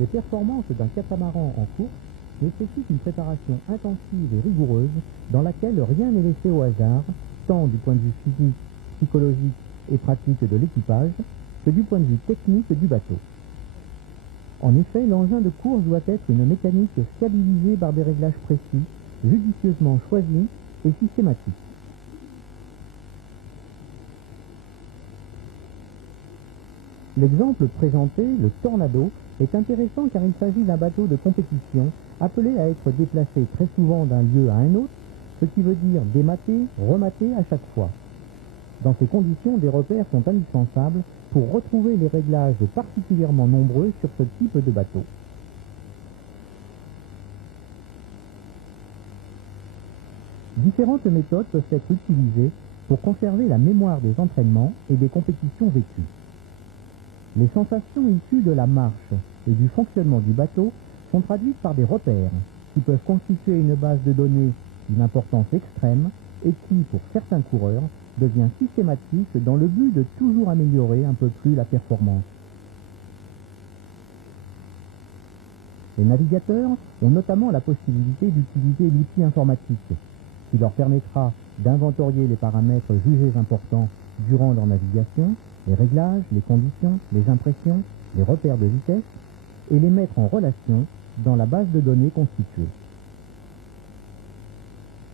Les performances d'un catamaran en course nécessitent une préparation intensive et rigoureuse dans laquelle rien n'est laissé au hasard, tant du point de vue physique, psychologique et pratique de l'équipage que du point de vue technique du bateau. En effet, l'engin de course doit être une mécanique stabilisée par des réglages précis, judicieusement choisis et systématiques. L'exemple présenté, le Tornado, est intéressant car il s'agit d'un bateau de compétition appelé à être déplacé très souvent d'un lieu à un autre, ce qui veut dire démater, remater à chaque fois. Dans ces conditions, des repères sont indispensables pour retrouver les réglages particulièrement nombreux sur ce type de bateau. Différentes méthodes peuvent être utilisées pour conserver la mémoire des entraînements et des compétitions vécues. Les sensations issues de la marche et du fonctionnement du bateau sont traduites par des repères qui peuvent constituer une base de données d'une importance extrême et qui, pour certains coureurs, devient systématique dans le but de toujours améliorer un peu plus la performance. Les navigateurs ont notamment la possibilité d'utiliser l'outil informatique qui leur permettra d'inventorier les paramètres jugés importants durant leur navigation, les réglages, les conditions, les impressions, les repères de vitesse, et les mettre en relation dans la base de données constituée.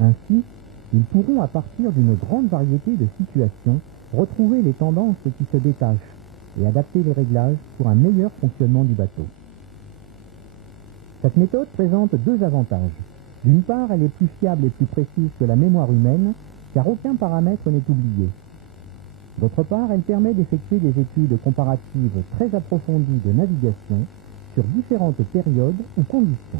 Ainsi, ils pourront, à partir d'une grande variété de situations, retrouver les tendances qui se détachent et adapter les réglages pour un meilleur fonctionnement du bateau. Cette méthode présente deux avantages. D'une part, elle est plus fiable et plus précise que la mémoire humaine, car aucun paramètre n'est oublié. D'autre part, elle permet d'effectuer des études comparatives très approfondies de navigation sur différentes périodes ou conditions.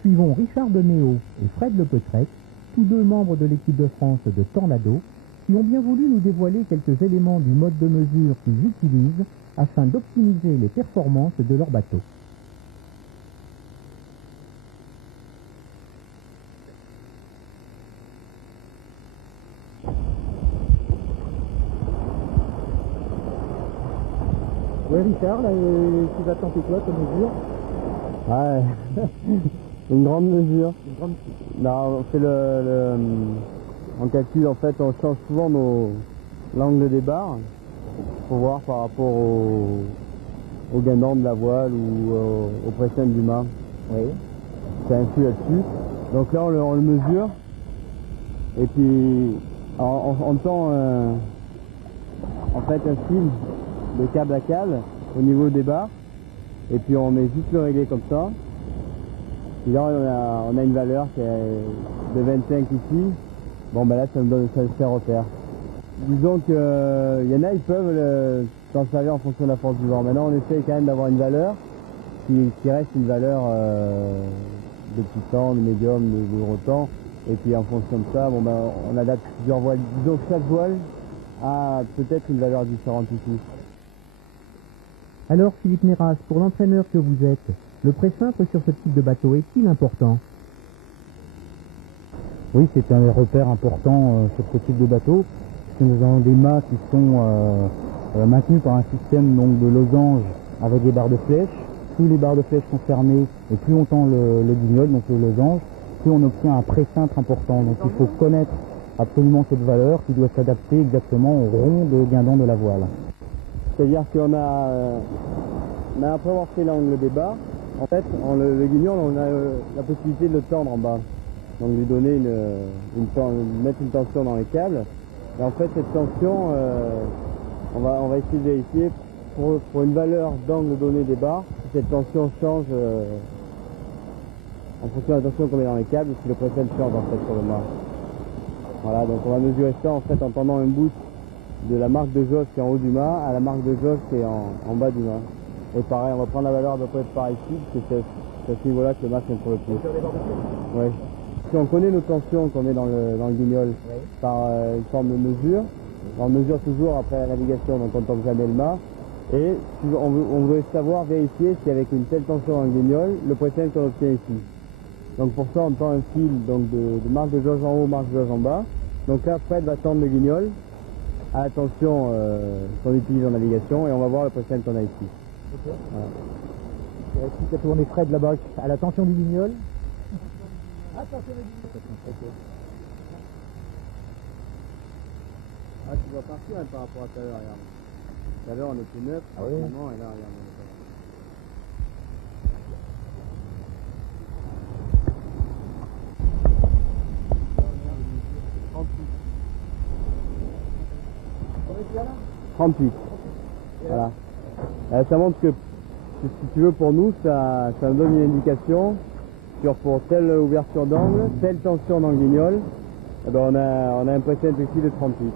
Suivons Richard Deméo et Fred Lepeutrec, tous deux membres de l'équipe de France de Tornado, qui ont bien voulu nous dévoiler quelques éléments du mode de mesure qu'ils utilisent afin d'optimiser les performances de leur bateau. Oui, Richard, là, tu vas tenter quoi comme mesure? Ouais, une grande mesure. Non, on fait on calcule, en fait, on change souvent l'angle des barres pour voir par rapport au guindon de la voile ou au pression du mât. Oui. Ça influe là-dessus. Donc là, on le mesure. Et puis, on tend en fait un fil de câble à câble au niveau des barres. Et puis on met juste le réglé comme ça. Et là on a une valeur qui est de 25 ici. Bon ben là ça me donne ça repère. Disons que y en a, ils peuvent s'en servir en fonction de la force du vent. Maintenant on essaye quand même d'avoir une valeur qui reste une valeur de petit temps, de médium, de gros temps. Et puis en fonction de ça, bon ben on adapte plusieurs voiles. Disons que chaque voile a peut-être une valeur différente ici. Alors, Philippe Néras, pour l'entraîneur que vous êtes, le précintre sur ce type de bateau est-il important? Oui, c'est un des repères importants sur ce type de bateau, parce que nous avons des mâts qui sont maintenus par un système donc, de losange avec des barres de flèche. Plus les barres de flèche sont fermées et plus on tend le guignol, donc le losange, plus on obtient un précintre important. Donc il faut connaître absolument cette valeur qui doit s'adapter exactement au rond de guindon de la voile. C'est-à-dire qu'on a, après avoir fait l'angle des barres, en fait, le guignol, on a la possibilité de le tendre en bas. Donc lui donner mettre une tension dans les câbles. Et en fait, cette tension, on va essayer de vérifier pour une valeur d'angle donné des barres, si cette tension change en fonction de la tension qu'on met dans les câbles, si le pression change en fait sur le mât. Voilà, donc on va mesurer ça en fait en tendant un bout de la marque de jauge qui est en haut du mât à la marque de jauge qui est en bas du mât. Et pareil, on va prendre la valeur à peu près par ici, parce que c'est à ce niveau-là que le mât contrôle le plus. Oui. Si on connaît nos tensions qu'on met dans le guignol par une forme de mesure, on mesure toujours après la navigation, donc on ne tombe jamais le mât. Et on voudrait savoir, vérifier si avec une telle tension dans le guignol, le pression qu'on obtient ici. Donc pour ça, on tend un fil donc de marque de jauge en haut, marque de jauge en bas. Donc là, Fred va tendre le guignol. attention qu'on utilise en navigation et on va voir le précédent qu'on a ici. Ok. Voilà. Si tu as tourné Fred là-bas à l'attention du guignol. Attention du guignol. Ok. Ah, tu vois partout hein, par rapport à tout à l'heure, regarde. Tout à l'heure on était 9, Ah oui. finalement, et là regarde. On est pas... Là 38. Voilà. Ça montre que, si tu veux, pour nous, ça nous donne une indication sur pour telle ouverture d'angle, telle tension dans le guignol. Eh ben on a un précédent ici de 38.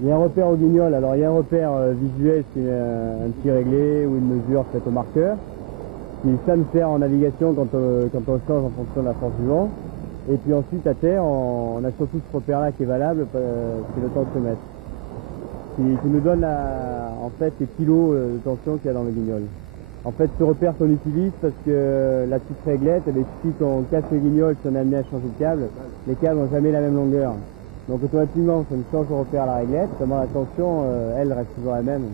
Il y a un repère au guignol. Alors il y a un repère visuel, c'est un petit réglé ou une mesure faite au marqueur, qui ça nous sert en navigation quand on change en fonction de la force du vent. Et puis ensuite à terre, on a surtout ce repère-là qui est valable, c'est le tensiomètre, qui nous donne en fait les kilos de tension qu'il y a dans le guignol. En fait, ce repère qu'on utilise parce que la petite réglette, il suffit qu'on casse le guignol si on est amené à changer de câble, les câbles n'ont jamais la même longueur. Donc automatiquement, si on change le repère à la réglette, seulement la tension, elle reste toujours la même.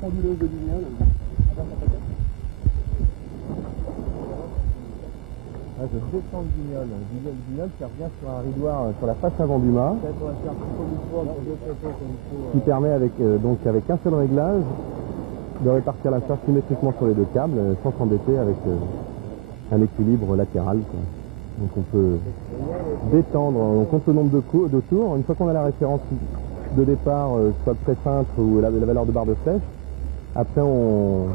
Fonduleuse de guignol. Là, je descends le guignol. Le guignol qui revient sur un ridoir sur la face avant du mât, qui permet avec un seul réglage de répartir la charge symétriquement sur les deux câbles sans s'embêter avec un équilibre latéral, quoi. Donc on peut détendre, on compte le nombre de tours. Une fois qu'on a la référence de départ, soit le pré-cintre ou la valeur de barre de flèche, après on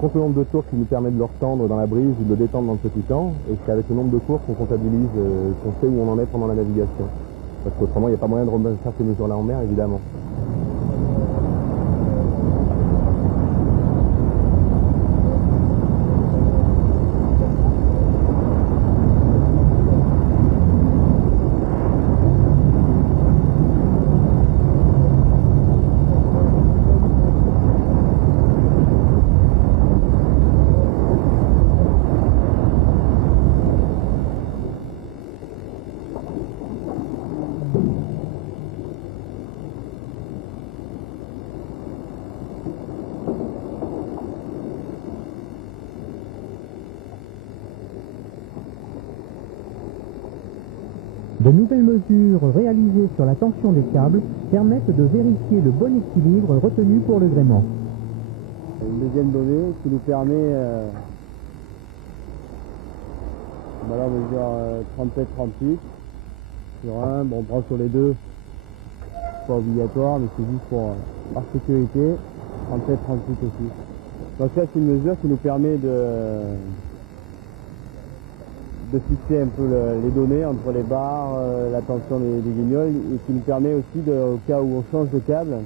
compte le nombre de tours qui nous permet de le retendre dans la brise ou de le détendre dans le petit temps, et c'est avec le nombre de tours qu'on comptabilise, qu'on sait où on en est pendant la navigation. Parce qu'autrement, il n'y a pas moyen de faire ces mesures-là en mer, évidemment. De nouvelles mesures réalisées sur la tension des câbles permettent de vérifier le bon équilibre retenu pour le gréement. Une deuxième donnée qui nous permet, voilà, on mesure 37-38 sur un, bon on prend sur les deux, c'est pas obligatoire mais c'est juste pour par sécurité, 37-38 aussi. Donc ça c'est une mesure qui nous permet de fixer un peu les données entre les barres, la tension des guignols, et qui nous permet aussi, au cas où on change de câble,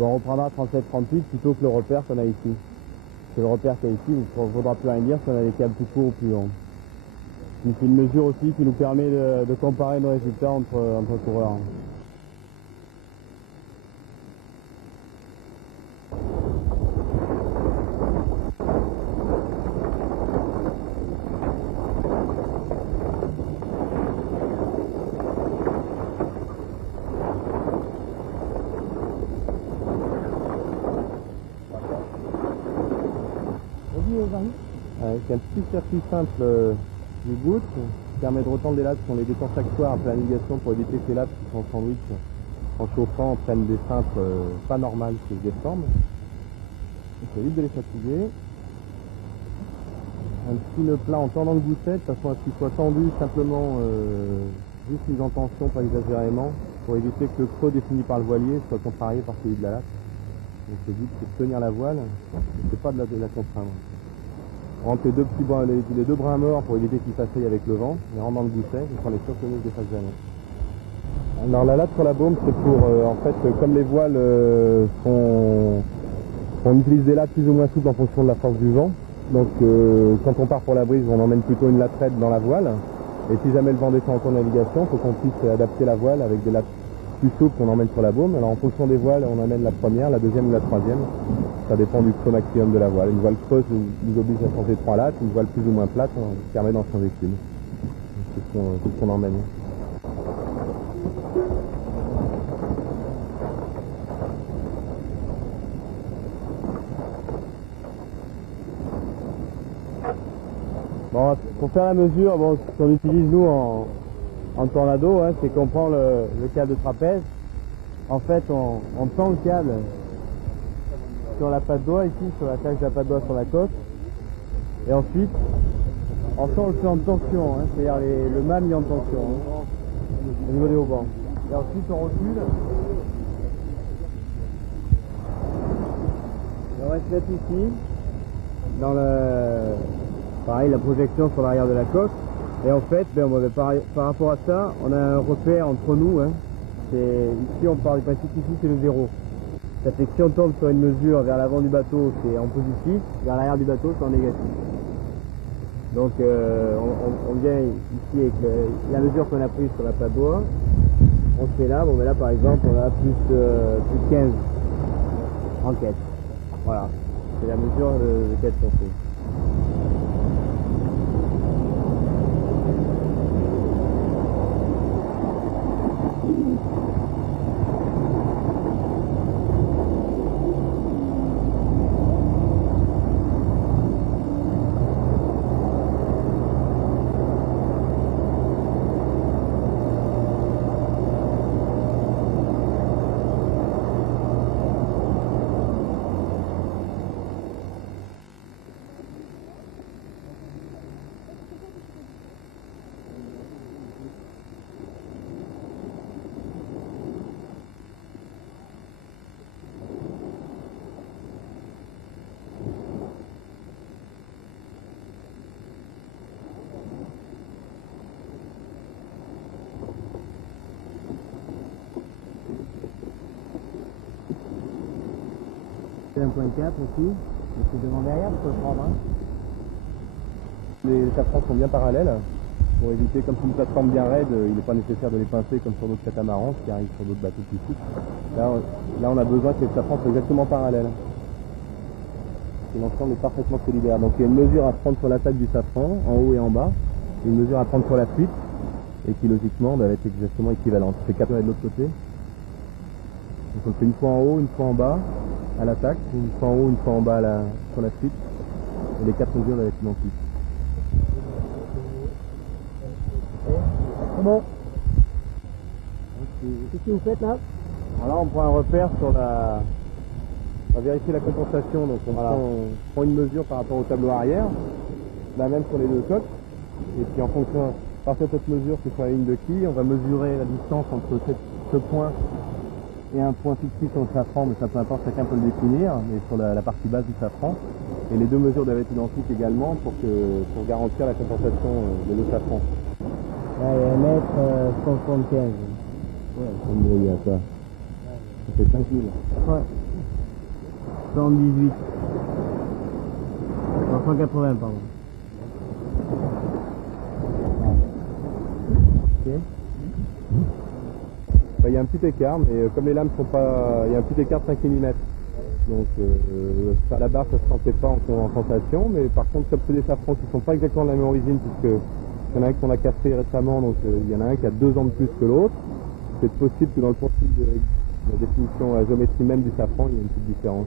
on reprendra 37-38 plutôt que le repère qu'on a ici. C'est le repère qu'il y a ici, il ne faudra plus rien dire si on a des câbles plus courts ou plus longs. C'est une mesure aussi qui nous permet de comparer nos résultats entre coureurs. Avec un petit circuit simple du goutte qui permet de retendre les lattes qu'on les détend chaque soir après la navigation pour éviter que les lattes qui sont en sandwich en chauffant prennent des cintres pas normales qui se déforment. Ça évite de les fatiguer. Un petit nœud plat en tendant le gousset de façon à ce qu'il soit tendu simplement juste mis en tension, pas exagérément, pour éviter que le creux défini par le voilier soit contrarié par celui de la latte. Donc le but c'est de tenir la voile, c'est pas de la contraindre. On rentre les deux brins morts pour éviter qu'ils s'asseyent avec le vent, et rentre dans le gousset, et qu'on est sûr que ne se défasse jamais. Alors la latte sur la baume, c'est pour, en fait, comme les voiles on utilise des lattes plus ou moins souples en fonction de la force du vent. Donc quand on part pour la brise, on emmène plutôt une latterette dans la voile. Et si jamais le vent descend en cours de navigation, il faut qu'on puisse adapter la voile avec des lattes plus souples qu'on emmène sur la baume. Alors en fonction des voiles, on emmène la première, la deuxième ou la troisième. Ça dépend du creux maximum de la voile. Une voile creuse nous oblige à changer 3 lattes, une voile plus ou moins plate, on permet d'en changer qu'une. tout ce qu'on emmène. Bon, pour faire la mesure, bon, ce qu'on utilise nous en tornado, hein, c'est qu'on prend le câble de trapèze. En fait, on tend le câble sur la patte doigt ici, sur l'attache de la patte doigt sur la coque. Et ensuite, on le fait en tension, hein, c'est-à-dire le mât mis en tension, hein, au niveau des haubans. Et ensuite, on recule. Et on va se mettre ici, dans pareil, la projection sur l'arrière de la coque. Et en fait, par rapport à ça, on a un repère entre nous. Hein. Ici, on part du principe ici, c'est le 0. Ça fait que si on tombe sur une mesure vers l'avant du bateau, c'est en positif, vers l'arrière du bateau, c'est en négatif. Donc, on vient ici avec la mesure qu'on a prise sur la patte doigt. On se fait là, là par exemple, on a plus 15 en quête. Voilà, c'est la mesure de quête qu'on fait. C'est 1.4 aussi, c'est devant derrière, tu peux le prendre. Hein. Les safrans sont bien parallèles, pour éviter, comme c'est une plateforme bien raide, il n'est pas nécessaire de les pincer comme sur d'autres catamarans qui arrivent sur d'autres bateaux plus petits. Là, on a besoin que les safrans soient exactement parallèles. Et l'ensemble est parfaitement solidaire. Donc il y a une mesure à prendre sur l'attaque du safran, en haut et en bas, et une mesure à prendre sur la fuite, et qui logiquement doit être exactement équivalente. C'est 4 de l'autre côté. Donc on fait une fois en haut, une fois en bas à l'attaque, une fois en haut, une fois en bas sur la fuite, et les 4 mesures doivent être identiques. Bon. Qu'est-ce que vous faites là? Alors on prend un repère sur la... On va vérifier la compensation, donc on prend une mesure par rapport au tableau arrière, la même sur les deux coques, et puis en fonction, par cette mesure qui est sur la ligne de quille, on va mesurer la distance entre ce point et un point fixé sur le safran, mais ça peu importe, chacun peut le définir, mais sur la partie basse du safran. Et les deux mesures doivent être identiques également pour garantir la compensation des deux safrans. Là, il y a 1m175. Ouais, on me dit à ça. Ça fait 5 000. Ouais. 118. 180, pardon. Ok. Il y a un petit écart, mais comme les lames sont pas... Il y a un petit écart de 5 mm. Donc à la barre, ça se sentait pas en sensation, mais par contre, comme c'est des safrans qui sont pas exactement de la même origine, puisque il y en a un qu'on a cassé récemment, donc il y en a un qui a 2 ans de plus que l'autre, c'est possible que dans le profil de la définition, la géométrie même du safran, il y a une petite différence.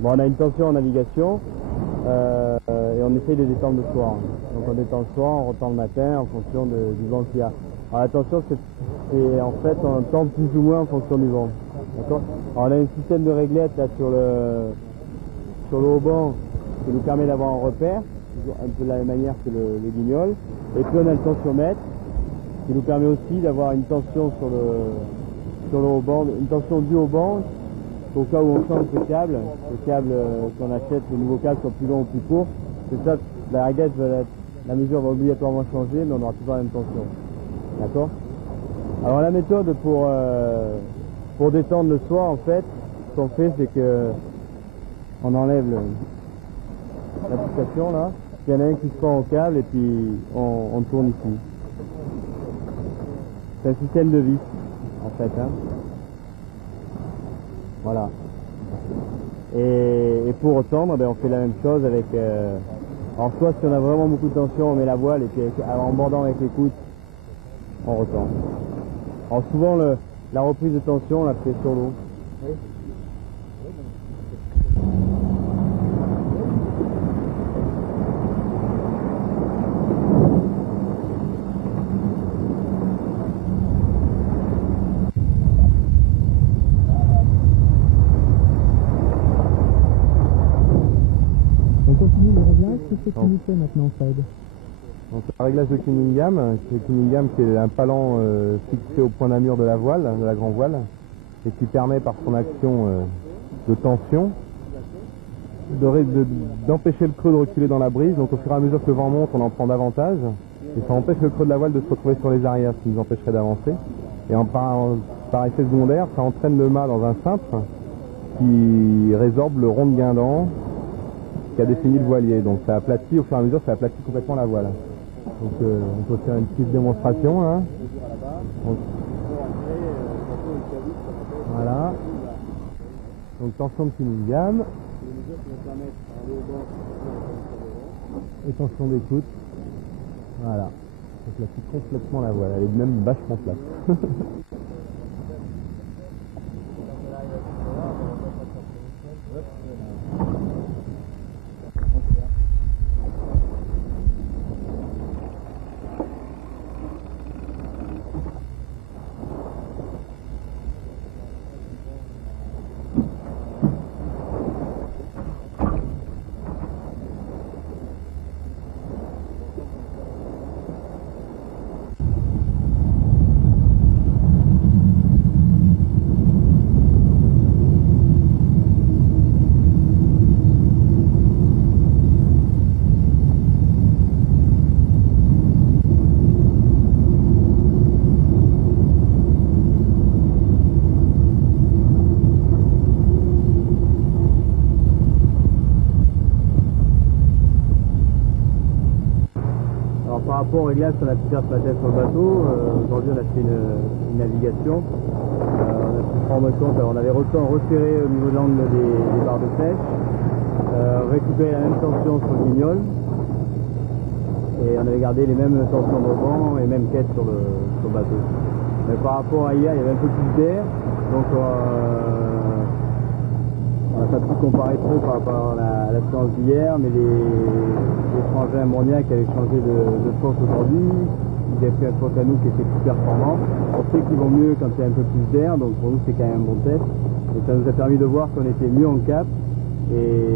Bon, on a une tension en navigation et on essaye de détendre le soir. Donc on détend le soir, on retend le matin en fonction du vent qu'il y a. Alors la tension, c'est en fait on tend plus ou moins en fonction du vent. D'accord. Alors on a un système de réglette là sur le haut-banc qui nous permet d'avoir un repère, un peu de la même manière que le guignol. Et puis on a le tensiomètre qui nous permet aussi d'avoir une tension sur le haut-banc, une tension due au banc. Au cas où on change de câble, qu'on achète, les nouveaux câbles sont plus longs ou plus courts, c'est ça, la réglette, la mesure va obligatoirement changer, mais on aura toujours la même tension. D'accord? Alors la méthode pour détendre le soir, en fait, ce qu'on fait, c'est que on enlève l'application là, il y en a un qui se prend au câble et puis on tourne ici. C'est un système de vis, en fait. Hein. Voilà. Et pour retendre, on fait la même chose avec... alors soit si on a vraiment beaucoup de tension, on met la voile et puis en bordant avec l'écoute, on retend. Alors souvent la reprise de tension, on la fait sur l'eau. On continue le réglage, qu'est-ce que tu nous fais maintenant, Fred? Donc un réglage de Cunningham, qui est un palan fixé au point d'amure de la voile, de la grand voile, et qui permet par son action de tension d'empêcher le creux de reculer dans la brise. Donc au fur et à mesure que le vent monte, on en prend davantage, et ça empêche le creux de la voile de se retrouver sur les arrières, ce qui nous empêcherait d'avancer. Et par effet secondaire, ça entraîne le mât dans un cintre qui résorbe le rond de guindant qui a défini le voilier. Donc ça aplatit, au fur et à mesure, ça aplatit complètement la voile. Donc on peut faire une petite démonstration là. Donc, voilà. Donc tension de Cunningham. Et tension d'écoute. Voilà. Donc là, c'est complètement la voile. Elle est même vachement plate. Par rapport au réglage qu'on a pu faire ce matin sur le bateau, aujourd'hui on a fait une navigation, on a pu se rendre compte, on avait autant resserré au niveau de l'angle des barres de flèche, récupéré la même tension sur le guignol, et on avait gardé les mêmes tensions de vent et mêmes quêtes sur le bateau. Mais par rapport à hier, il y avait un peu plus d'air, donc on n'a pas pu comparer trop par rapport à la séance d'hier, mais les frangins ammoniaques avaient changé de force aujourd'hui. Ils avaient pris un flotte à nous qui était plus performant. On sait qu'ils vont mieux quand il y a un peu plus d'air, donc pour nous c'est quand même un bon test. Et ça nous a permis de voir qu'on était mieux en cap et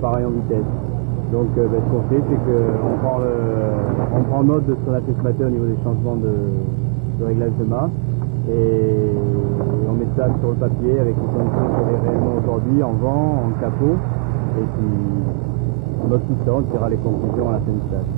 pareil en vitesse. Donc ce qu'on fait, c'est qu'on prend note de ce qu'on a fait ce matin au niveau des changements de réglage de mât. Et on met ça sur le papier avec les conditions qu'il y avait réellement aujourd'hui, en vent, en capot, et puis on note tout ça, on tirera les conclusions à la fin du stage.